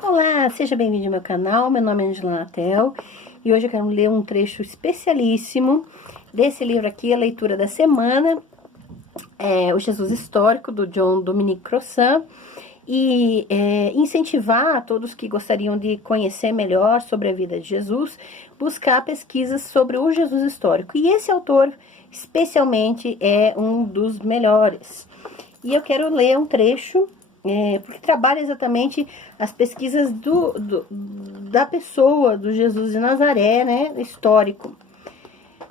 Olá, seja bem-vindo ao meu canal, meu nome é Angela Natel e hoje eu quero ler um trecho especialíssimo desse livro aqui, a leitura da semana, O Jesus Histórico, do John Dominic Crossan, e incentivar a todos que gostariam de conhecer melhor sobre a vida de Jesus, buscar pesquisas sobre o Jesus Histórico. E esse autor, especialmente, é um dos melhores. E eu quero ler um trecho porque trabalha exatamente as pesquisas da pessoa, do Jesus de Nazaré, né, histórico.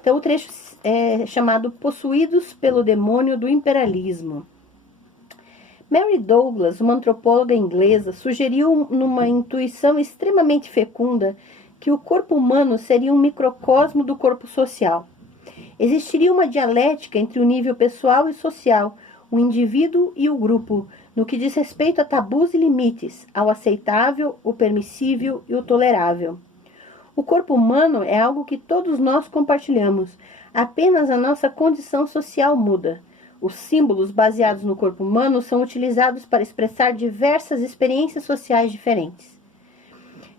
Então, o trecho é chamado Possuídos pelo Demônio do Imperialismo. Mary Douglas, uma antropóloga inglesa, sugeriu numa intuição extremamente fecunda que o corpo humano seria um microcosmo do corpo social. Existiria uma dialética entre o nível pessoal e social, o indivíduo e o grupo, no que diz respeito a tabus e limites, ao aceitável, o permissível e o tolerável. O corpo humano é algo que todos nós compartilhamos, apenas a nossa condição social muda. Os símbolos baseados no corpo humano são utilizados para expressar diversas experiências sociais diferentes.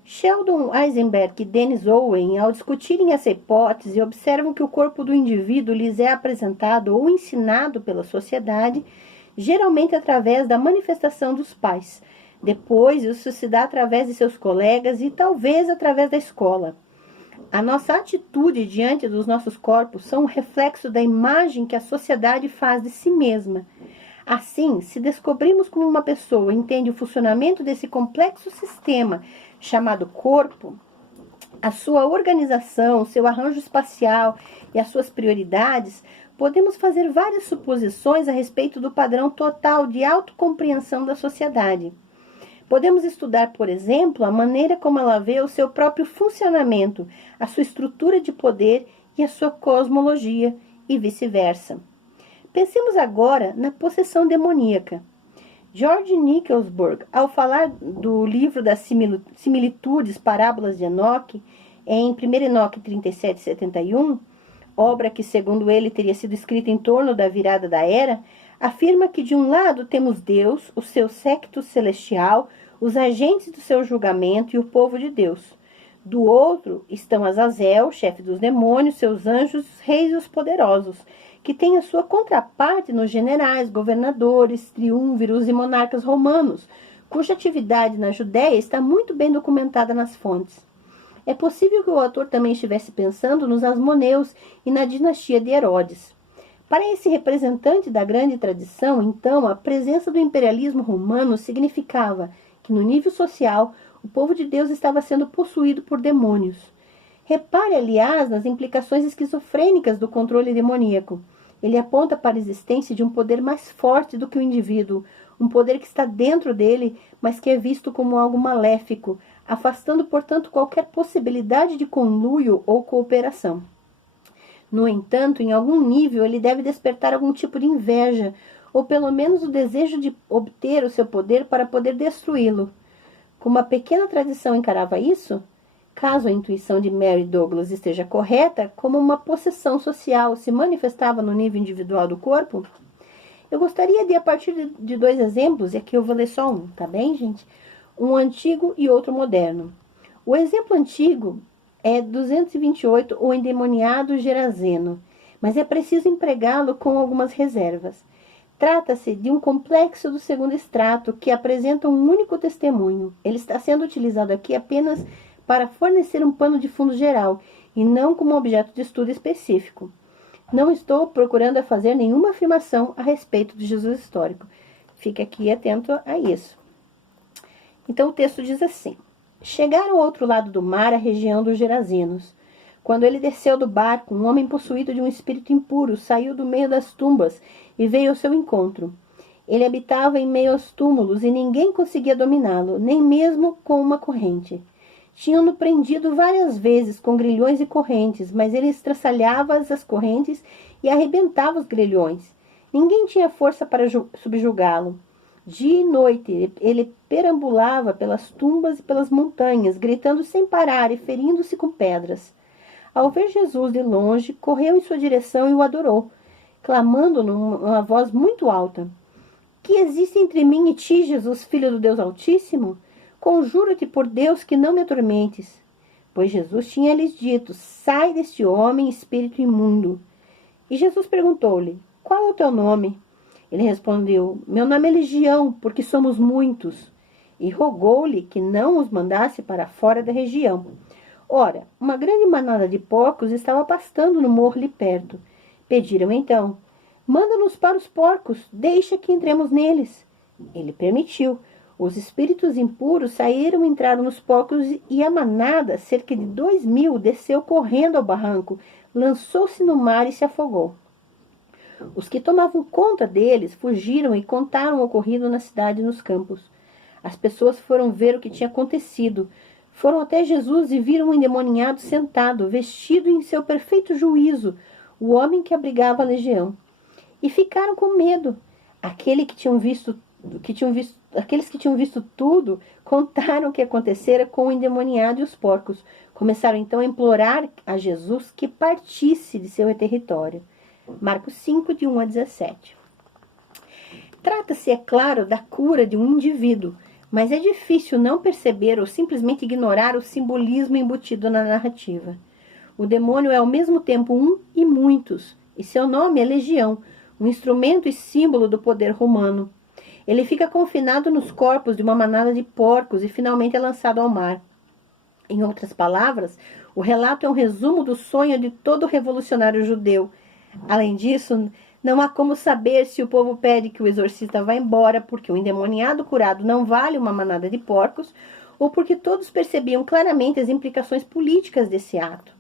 Sheldon Eisenberg e Dennis Owen, ao discutirem essa hipótese, observam que o corpo do indivíduo lhes é apresentado ou ensinado pela sociedade, geralmente através da manifestação dos pais. Depois, isso se dá através de seus colegas e talvez através da escola. A nossa atitude diante dos nossos corpos são um reflexo da imagem que a sociedade faz de si mesma. Assim, se descobrimos como uma pessoa entende o funcionamento desse complexo sistema chamado corpo, a sua organização, seu arranjo espacial e as suas prioridades, podemos fazer várias suposições a respeito do padrão total de autocompreensão da sociedade. Podemos estudar, por exemplo, a maneira como ela vê o seu próprio funcionamento, a sua estrutura de poder e a sua cosmologia, e vice-versa. Pensemos agora na possessão demoníaca. George Nichelsburg, ao falar do livro das similitudes, parábolas de Enoque, em 1 Enoque 37:71, obra que, segundo ele, teria sido escrita em torno da virada da era, afirma que de um lado temos Deus, o seu séquito celestial, os agentes do seu julgamento e o povo de Deus. Do outro estão Azazel, chefe dos demônios, seus anjos, os reis e os poderosos, que tem a sua contraparte nos generais, governadores, triunviros e monarcas romanos, cuja atividade na Judéia está muito bem documentada nas fontes. É possível que o autor também estivesse pensando nos Asmoneus e na dinastia de Herodes. Para esse representante da grande tradição, então, a presença do imperialismo romano significava que, no nível social, o povo de Deus estava sendo possuído por demônios. Repare, aliás, nas implicações esquizofrênicas do controle demoníaco. Ele aponta para a existência de um poder mais forte do que o indivíduo, um poder que está dentro dele, mas que é visto como algo maléfico, afastando, portanto, qualquer possibilidade de conluio ou cooperação. No entanto, em algum nível, ele deve despertar algum tipo de inveja, ou pelo menos o desejo de obter o seu poder para poder destruí-lo. Como a pequena tradição encarava isso? Caso a intuição de Mary Douglas esteja correta, como uma possessão social se manifestava no nível individual do corpo? Eu gostaria de, a partir de dois exemplos, e aqui eu vou ler só um, tá bem, gente? Um antigo e outro moderno. O exemplo antigo é 228, o endemoniado Gerazeno, mas é preciso empregá-lo com algumas reservas. Trata-se de um complexo do segundo extrato que apresenta um único testemunho. Ele está sendo utilizado aqui apenas para fornecer um pano de fundo geral e não como objeto de estudo específico. Não estou procurando fazer nenhuma afirmação a respeito de Jesus histórico. Fique aqui atento a isso. Então o texto diz assim: chegaram ao outro lado do mar, a região dos Gerazenos. Quando ele desceu do barco, um homem possuído de um espírito impuro saiu do meio das tumbas e veio ao seu encontro. Ele habitava em meio aos túmulos e ninguém conseguia dominá-lo, nem mesmo com uma corrente. Tinham-no prendido várias vezes com grilhões e correntes, mas ele estraçalhava as correntes e arrebentava os grilhões. Ninguém tinha força para subjugá-lo. Dia e noite ele perambulava pelas tumbas e pelas montanhas, gritando sem parar e ferindo-se com pedras. Ao ver Jesus de longe, correu em sua direção e o adorou, clamando numa voz muito alta: Que existe entre mim e ti, Jesus, Filho do Deus Altíssimo? conjuro-te por Deus que não me atormentes. Pois Jesus tinha lhes dito, sai deste homem, espírito imundo. E Jesus perguntou-lhe, qual é o teu nome? Ele respondeu, meu nome é Legião, porque somos muitos. E rogou-lhe que não os mandasse para fora da região. Ora, uma grande manada de porcos estava pastando no morro ali perto. Pediram então, manda-nos para os porcos, deixa que entremos neles. Ele permitiu. Os espíritos impuros saíram e entraram nos porcos e a manada, cerca de 2.000, desceu correndo ao barranco, lançou-se no mar e se afogou. Os que tomavam conta deles fugiram e contaram o ocorrido na cidade e nos campos. As pessoas foram ver o que tinha acontecido. Foram até Jesus e viram um endemoniado sentado, vestido em seu perfeito juízo, o homem que abrigava a legião. E ficaram com medo. Aqueles que tinham visto tudo contaram o que acontecera com o endemoniado e os porcos. Começaram então a implorar a Jesus que partisse de seu território. Marcos 5, de 1 a 17. Trata-se, é claro, da cura de um indivíduo, mas é difícil não perceber ou simplesmente ignorar o simbolismo embutido na narrativa. O demônio é ao mesmo tempo um e muitos, e seu nome é Legião, um instrumento e símbolo do poder romano. Ele fica confinado nos corpos de uma manada de porcos e finalmente é lançado ao mar. Em outras palavras, o relato é um resumo do sonho de todo revolucionário judeu. Além disso, não há como saber se o povo pede que o exorcista vá embora porque o endemoniado curado não vale uma manada de porcos ou porque todos percebiam claramente as implicações políticas desse ato.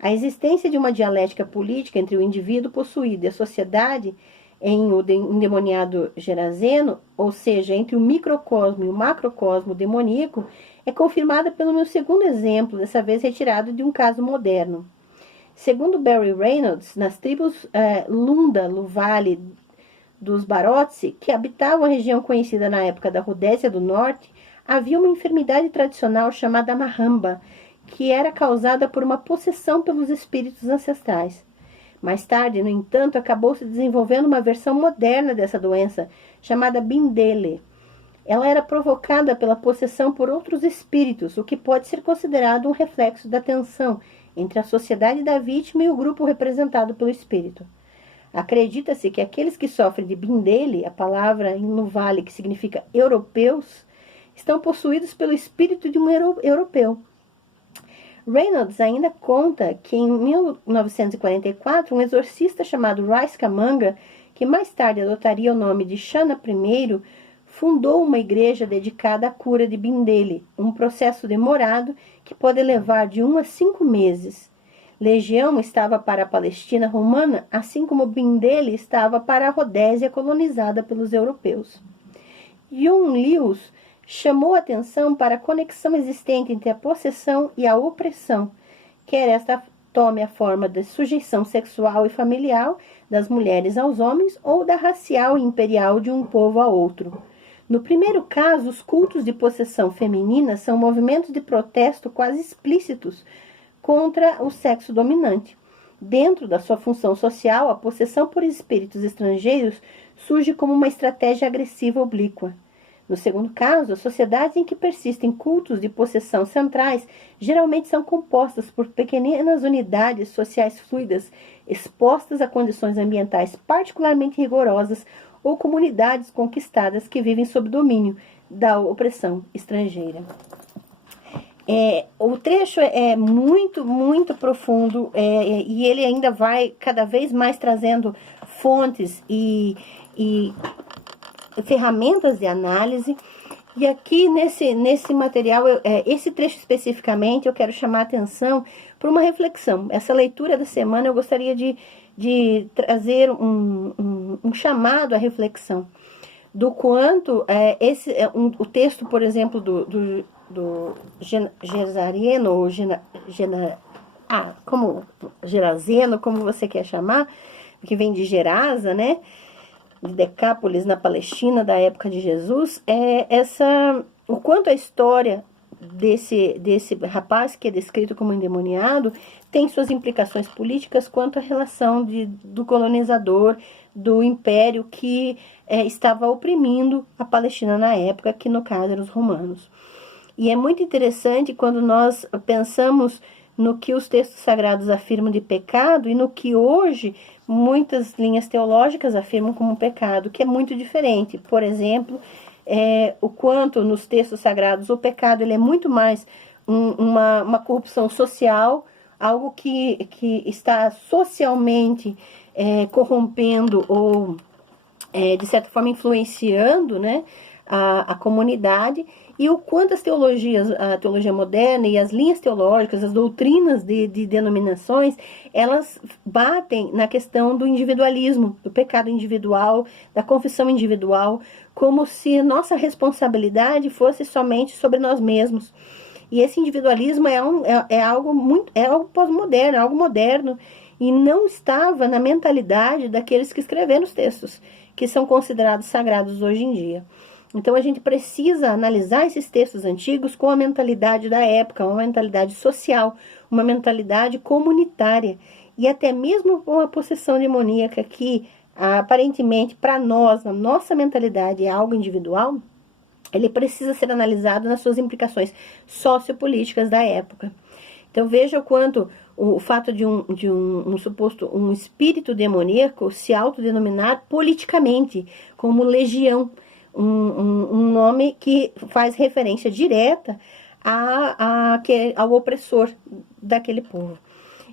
A existência de uma dialética política entre o indivíduo possuído e a sociedade em o endemoniado Gerazeno, ou seja, entre o microcosmo e o macrocosmo demoníaco, é confirmada pelo meu segundo exemplo, dessa vez retirado de um caso moderno. Segundo Barry Reynolds, nas tribos Lunda, no vale dos Barotse, que habitavam a região conhecida na época da Rodésia do Norte, havia uma enfermidade tradicional chamada Mahamba, que era causada por uma possessão pelos espíritos ancestrais. Mais tarde, no entanto, acabou se desenvolvendo uma versão moderna dessa doença, chamada Bindele. Ela era provocada pela possessão por outros espíritos, o que pode ser considerado um reflexo da tensão entre a sociedade da vítima e o grupo representado pelo espírito. Acredita-se que aqueles que sofrem de Bindele, a palavra no vale que significa europeus, estão possuídos pelo espírito de um europeu. Reynolds ainda conta que em 1944, um exorcista chamado Rice Kamanga, que mais tarde adotaria o nome de Shana I, fundou uma igreja dedicada à cura de Bindele, um processo demorado que pode levar de 1 a 5 meses. Legião estava para a Palestina romana, assim como Bindele estava para a Rodésia colonizada pelos europeus. Jung Lewis chamou atenção para a conexão existente entre a possessão e a opressão, quer esta tome a forma de sujeição sexual e familiar das mulheres aos homens ou da racial e imperial de um povo a outro. No primeiro caso, os cultos de possessão feminina são movimentos de protesto quase explícitos contra o sexo dominante. Dentro da sua função social, a possessão por espíritos estrangeiros surge como uma estratégia agressiva oblíqua. No segundo caso, as sociedades em que persistem cultos de possessão centrais geralmente são compostas por pequenas unidades sociais fluidas, expostas a condições ambientais particularmente rigorosas ou comunidades conquistadas que vivem sob domínio da opressão estrangeira. O trecho é muito, muito profundo e ele ainda vai cada vez mais trazendo fontes e ferramentas de análise. E aqui nesse material, esse trecho especificamente, eu quero chamar a atenção para uma reflexão. Essa leitura da semana eu gostaria de trazer um chamado à reflexão do quanto o texto, por exemplo, do Gerazeno, ou Gerazeno, como você quer chamar, que vem de Gerasa, né? De Decápolis, na Palestina, da época de Jesus, o quanto a história desse rapaz que é descrito como endemoniado tem suas implicações políticas quanto à relação do colonizador, do império que estava oprimindo a Palestina na época, que no caso eram os romanos. E é muito interessante quando nós pensamos no que os textos sagrados afirmam de pecado e no que hoje muitas linhas teológicas afirmam como pecado, que é muito diferente. Por exemplo, o quanto nos textos sagrados o pecado ele é muito mais uma corrupção social, algo que está socialmente corrompendo ou, de certa forma, influenciando, né, a comunidade, e o quanto as teologias, a teologia moderna e as linhas teológicas, as doutrinas de denominações, elas batem na questão do individualismo, do pecado individual, da confissão individual, como se nossa responsabilidade fosse somente sobre nós mesmos. E esse individualismo é algo pós-moderno, algo moderno, e não estava na mentalidade daqueles que escreveram os textos, que são considerados sagrados hoje em dia. Então a gente precisa analisar esses textos antigos com a mentalidade da época, uma mentalidade social, uma mentalidade comunitária, e até mesmo com a possessão demoníaca que aparentemente para nós, a nossa mentalidade é algo individual, ele precisa ser analisado nas suas implicações sociopolíticas da época. Então veja o quanto o fato de um suposto espírito demoníaco se autodenominar politicamente como legião, um nome que faz referência direta ao opressor daquele povo.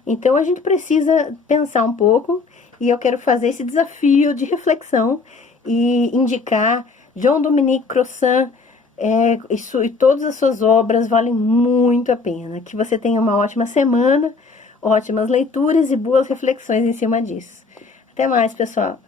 Então a gente precisa pensar um pouco, e eu quero fazer esse desafio de reflexão e indicar Jean-Dominique Crossan, e todas as suas obras valem muito a pena. Que você tenha uma ótima semana, ótimas leituras e boas reflexões em cima disso. Até mais, pessoal!